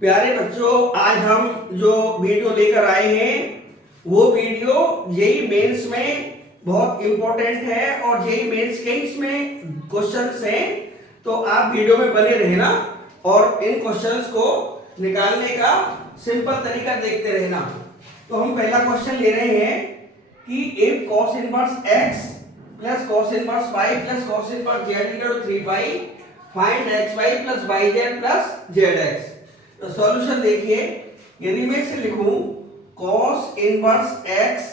प्यारे बच्चों, आज हम जो वीडियो लेकर आए हैं वो वीडियो जेईई मेंस में बहुत इंपॉर्टेंट है और जेईई मेंस के इसमें क्वेश्चंस हैं। तो आप वीडियो में बने रहना और इन क्वेश्चंस को निकालने का सिंपल तरीका देखते रहना। तो हम पहला क्वेश्चन ले रहे हैं कि if cos inverse x plus cos inverse y plus cos inverse z equal to 3y find xy plus yz plus zx। तो सॉल्यूशन देखिए, यदि मैं इसे लिखूं cos inverse x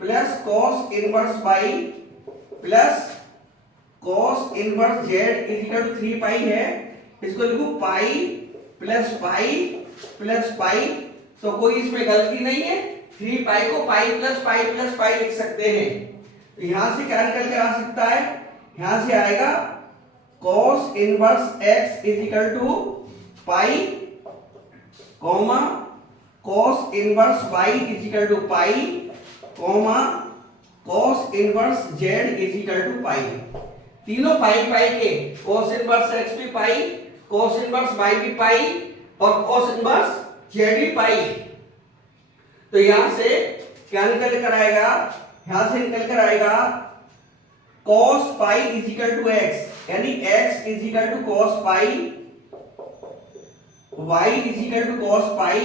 plus cos inverse y plus cos inverse z equal to 3 pi है, इसको लिखूं pi plus pi, तो कोई इसमें गलती नहीं है। 3 पाई को पाई प्लस पाई लिख सकते हैं। तो यहां से क्या निकल कर आ सकता है, यहां से आएगा cos inverse x equal to pi comma cos inverse y equal to pi comma cos inverse z equal to pi. तीनों पाई के cos इनवर्स x भी पाई, cos इनवर्स y भी पाई और cos इनवर्स z भी पाई। तो यहां से क्या निकल कर आएगा, यहां से निकल कर आएगा cos pi equal to x, यानी x equal to cos pi, y equal to cos pi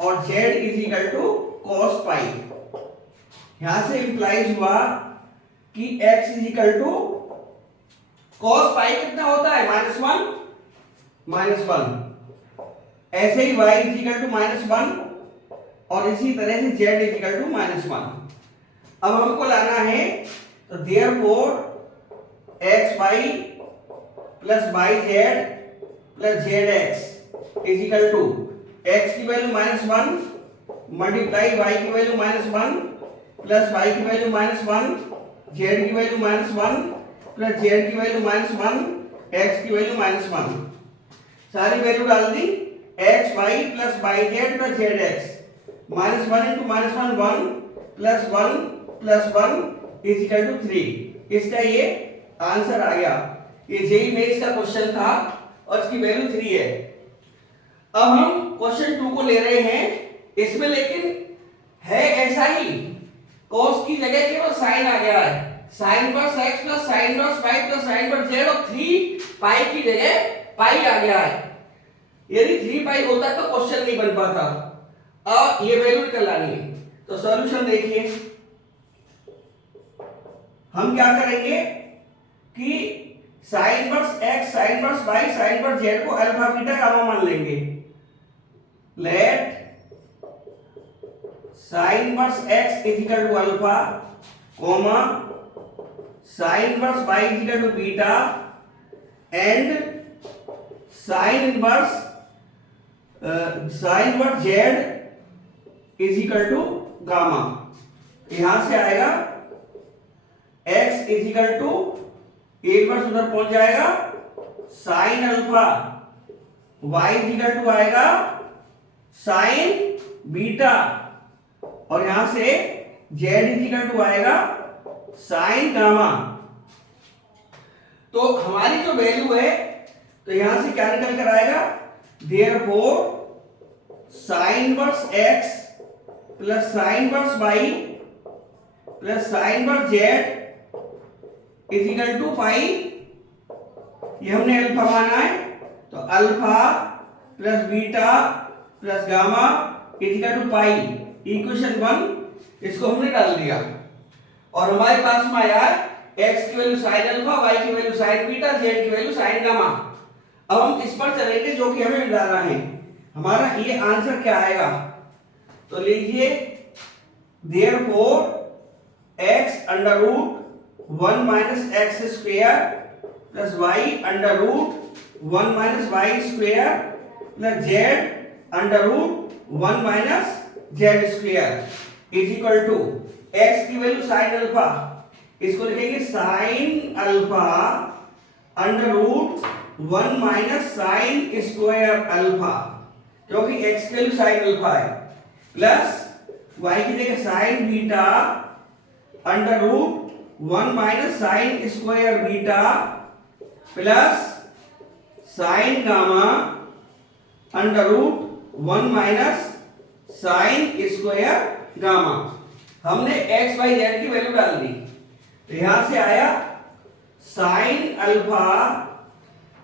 और z equal to cos pi. यहां से इंप्लाइज हुआ कि x equal to cos pi कितना होता है, -1, ऐसे ही y इक्वल टू -1 और इसी तरह से z इक्वल टू -1। अब हमको लाना है, तो therefore xy plus yz plus zx is equal to x की वैल्यू -1 मल्टीप्लाई y की वैल्यू -1 प्लस y की वैल्यू -1, z की वैल्यू -1 प्लस z की वैल्यू -1, x की वैल्यू -1। सारी वैल्यू डाल दी, x y plus yz plus zx, -1 into -1 1 plus 1 is equal to 3। इसका ये आंसर आ गया। ये जेईई मेंस का क्वेश्चन था और इसकी वैल्यू 3 है। अब हम क्वेश्चन 2 को ले रहे हैं, इसमें लेकिन है ऐसा ही, cos की जगह केवल sin आ गया है, sin inverse x plus sin inverse y plus sin inverse z और 3 पाई की जगह पाई आ गया है। यदि 3 पाई होता तो क्वेश्चन नहीं बन पाता। अब ये वैल्यू निकल लानी है। तो सॉल्यूशन देखिए, हम क्या करेंगे कि sin inverse x, sin inverse y, sin inverse z को अल्फा बीटा गामा मान लेंगे। Let sin inverse x equal to alpha comma sin inverse y equal to beta and sin inverse z is equal to gamma. यहां से आएगा x is equal to एक बार उधर पहुंच जाएगा sine alpha, y equal to आएगा sine beta और यहां से z इक्वल टू आएगा साइन गामा। तो हमारी जो वैल्यू है, तो यहां से क्या निकल कर आएगा, therefore sine inverse x plus sine inverse y plus sine inverse z is equal to pi, ये हमने अल्फा माना है, तो alpha plus beta plus gamma is equal to pi. Equation 1 इसको हमने डाल दिया और हमारे पास में आया x की वैल्यू साइन अल्फा, y की वैल्यू साइन बीटा, z की वैल्यू साइन गामा। अब हम इस पर चलेंगे जो कि हमें डालना है। हमारा ये आंसर क्या आएगा, तो लीजिए therefore x under root 1 minus x square plus y under root 1 minus y square plus z under root 1 minus z square is equal to x की वैल्यू साइन अल्फा, इसको लिखेंगे sine alpha under root 1 minus sine square alpha, क्योंकि x की value sine alpha है, plus y की जगह sine beta under root 1 minus sine square beta plus sine gamma under root 1 minus sine square gamma. हमने x y z की value डाल दी, तो यहां से आया साइन अल्फा,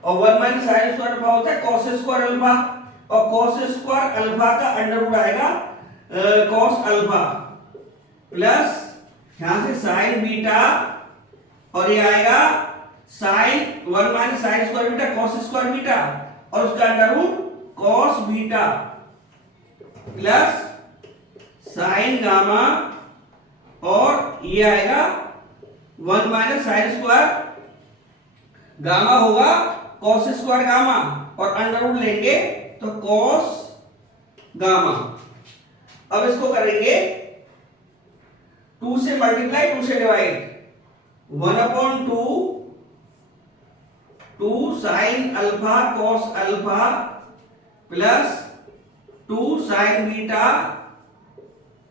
और 1 माइनस साइन स्क्वायर अल्फा होता है कॉस स्क्वायर अल्फा, और कॉस स्क्वायर अल्फा का अंडर रूट आएगा कॉस अल्फा, प्लस यहां से साइन बीटा, और ये आएगा sine 1 minus sine square beta cos square beta, और उसका under root cos beta, plus sine gamma, और ये आएगा 1 माइनस साइन स्क्वायर गामा होगा कॉस स्क्वायर गामा, और अंडर रूट लेंगे तो कॉस गामा। अब इसको करेंगे 2 से मल्टीप्लाई 2 से divide, 1/2 2 sine alpha cos alpha plus 2 sine beta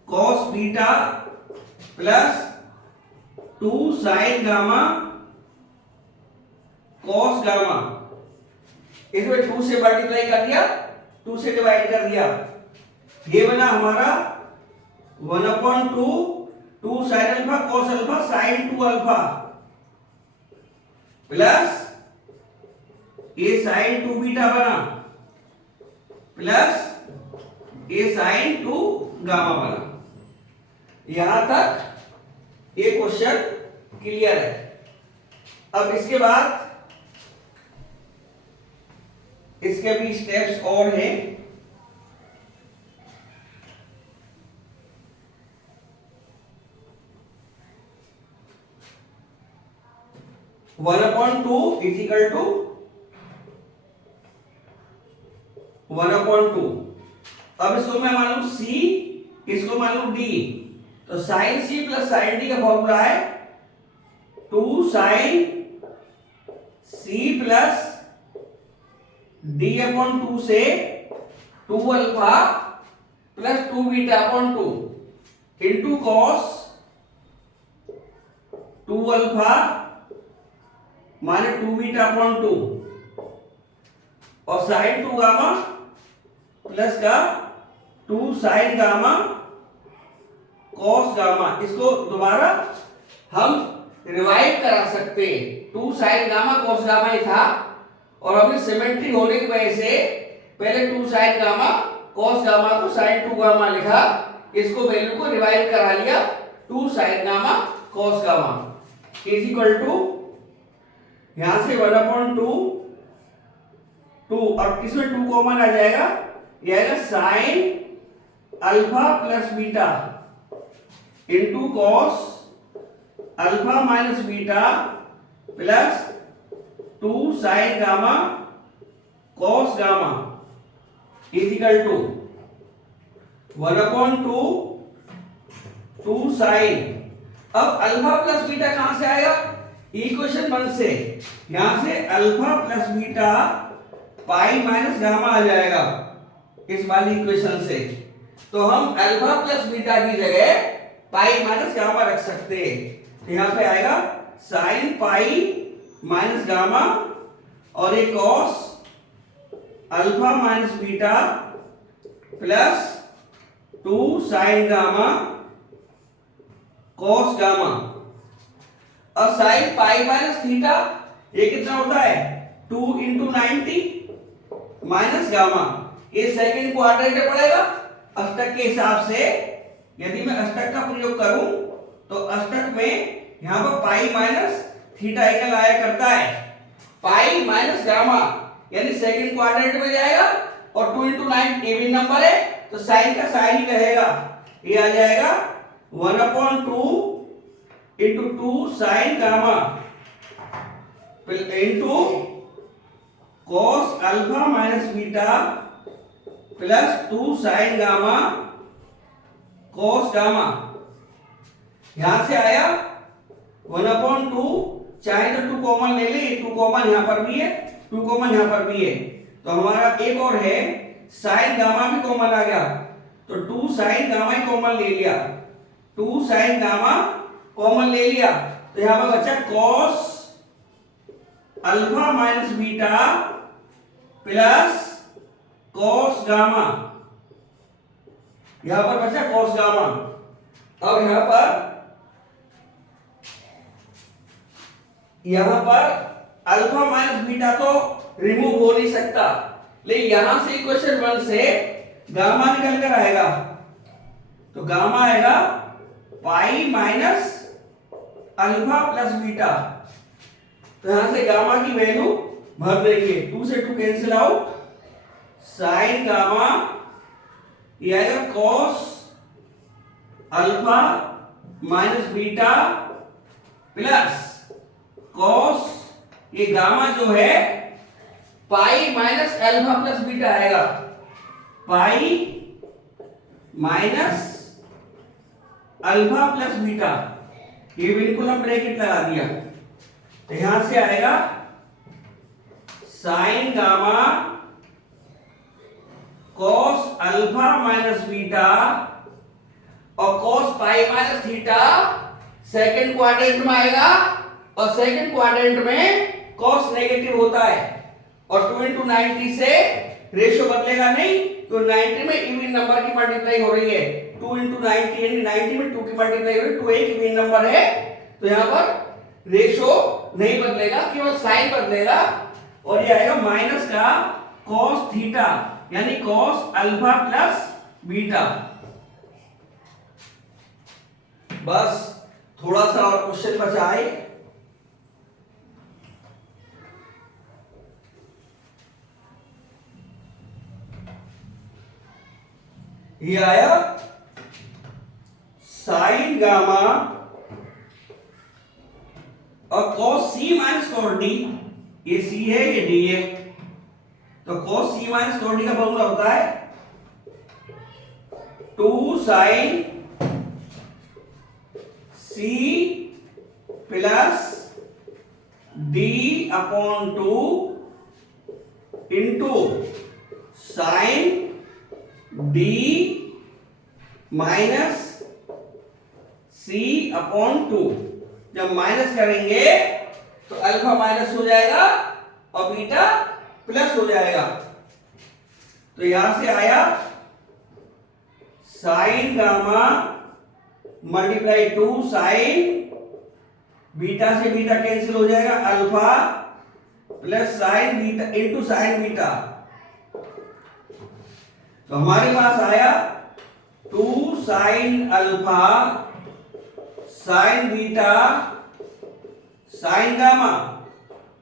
cos beta plus 2 sine gamma cos gamma. इसमें 2 से मल्टीप्लाई कर दिया, 2 से डिवाइड कर दिया, ये बना हमारा 1/2 2 sine alpha cos alpha sign 2 alpha plus ये साइन 2 बीटा बना, प्लस ये साइन 2 गामा बना। यहां तक ये क्वेश्चन क्लियर है। अब इसके बाद इसके भी स्टेप्स और हैं। One upon two is equal to 1/2। अब इसको मैं मान लू C, इसको मान लू D, तो sine C plus sine D का फॉर्मूला है 2 साइन C प्लस D/2 से 2 alpha plus 2 beta upon 2 into cos 2 alpha माने 2 बीटा अपॉन 2 और साइन 2 गामा प्लस का 2 साइन गामा कॉस गामा। इसको दोबारा हम रिवाइव करा सकते हैं, 2 साइन गामा कॉस गामा ही था, और हमने सिमेट्री होने की वजह से पहले 2 साइन गामा कॉस गामा को साइन 2 गामा लिखा, इसको वैल्यू को रिवाइव करा लिया 2 sine gamma cos gamma is equal to यहां से 1/2 2, और किसमें 2 कॉमन आ जाएगा, यह आएगा sine alpha plus beta into cos alpha minus beta plus 2 sine gamma cos gamma is equal to 1/2 2 sine. अब अल्फा प्लस बीटा कहां से आएगा, इक्वेशन 1 से, यहां से alpha plus beta pi minus gamma आ जाएगा इस वाली इक्वेशन से, तो हम अल्फा प्लस बीटा की जगह पाई माइनस गामा रख सकते हैं। यहां पे आएगा साइन पाई माइनस गामा और एक cos alpha minus beta plus 2 sine gamma cos gamma. और साइन पाई माइनस थीटा ये कितना होता है, 2 × 90 माइनस गामा। ये सेकंड क्वाड्रेंट में पड़ेगा अष्टक के हिसाब से। यदि मैं अष्टक का प्रयोग करूं तो अष्टक में यहां पर पाई माइनस थीटा एंगल आया करता है, पाई माइनस गामा यानी सेकंड क्वाड्रेंट में जाएगा, और 2 × 9 इवन नंबर है तो साइन का साइन ही रहेगा, ये आ जाएगा 1/2 × 2 sine gamma into cos alpha minus beta plus 2 sine gamma cos gamma. यहां से आया 1/2, चाहे तो 2 कॉमन ले ले, 2 कॉमन यहां पर भी है, 2 कॉमन यहां पर भी है, तो हमारा एक और है साइन गामा भी कॉमन आ गया, तो 2 साइन गामा ही कॉमन ले लिया, 2 साइन गामा कॉमन ले लिया, तो यहां पर बचा cos alpha minus beta plus cos gamma, यहां पर बचा cos गामा। अब यहां पर अल्फा माइनस बीटा तो रिमूव हो नहीं सकता, लेकिन यहां से इक्वेशन 1 से गामा निकल कर आएगा, तो गामा आएगा pi minus alpha plus beta. तो यहां से गामा की वैल्यू भर देंगे, 2 से 2 कैंसिल आउट, साइन गामा ये आएगा cos alpha minus beta plus cos ये गामा जो है pi minus alpha plus beta आएगा, pi minus alpha plus beta, ये बिल्कुल हम ब्रैकेट लगा दिया, तो यहां से आएगा sine gamma cos alpha minus beta और cos pi minus theta second quadrant में आएगा, और सेकंड क्वाड्रेंट में कॉस नेगेटिव होता है, और 2 into 90 से रेशियो बदलेगा नहीं, तो 90 में इवन नंबर की मल्टीप्लाई हो रही है, 2 into 90 यानी 90 में 2 की मल्टीप्लाई हो रही है, 2 एक इवन नंबर है, तो यहां पर रेशियो नहीं बदलेगा, केवल साइन बदलेगा, और ये आएगा माइनस का कॉस थीटा यानी कॉस अल्फा प्लस बीटा। बस थोड़ा सा और क्वेश्चन बचा है, ये आया साइन गामा और cos c minus cos d, ये c है ये d है, तो cos c minus cos d का फॉर्मूला होता है 2 sine c plus d upon 2 into sine d minus c upon 2। जब माइनस करेंगे तो अल्फा माइनस हो जाएगा और बीटा प्लस हो जाएगा, तो यहां से आया sine gamma multiply 2 sine, beta से बीटा कैंसिल हो जाएगा, alpha plus sine beta into sine beta, तो हमारे पास आया 2 sine alpha sine beta sine gamma,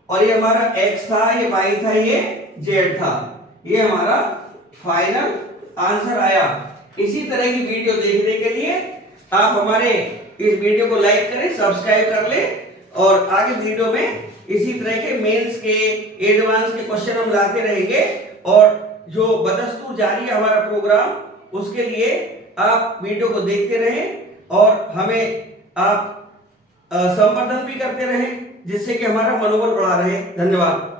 और ये हमारा x था, ये y था, ये z था, ये हमारा फाइनल आंसर आया। इसी तरह की वीडियो देखने के लिए आप हमारे इस वीडियो को लाइक करें, सब्सक्राइब कर लें, और आगे वीडियो में इसी तरह के मेंस के एडवांस के क्वेश्चन हम लाते रहेंगे, और जो बदस्तूर जारी है हमारा प्रोग्राम, उसके लिए आप वीडियो को देखते रहें और हमें आप संवर्धन भी करते रहें, जिससे कि हमारा मनोबल बढ़ा रहे। धन्यवाद।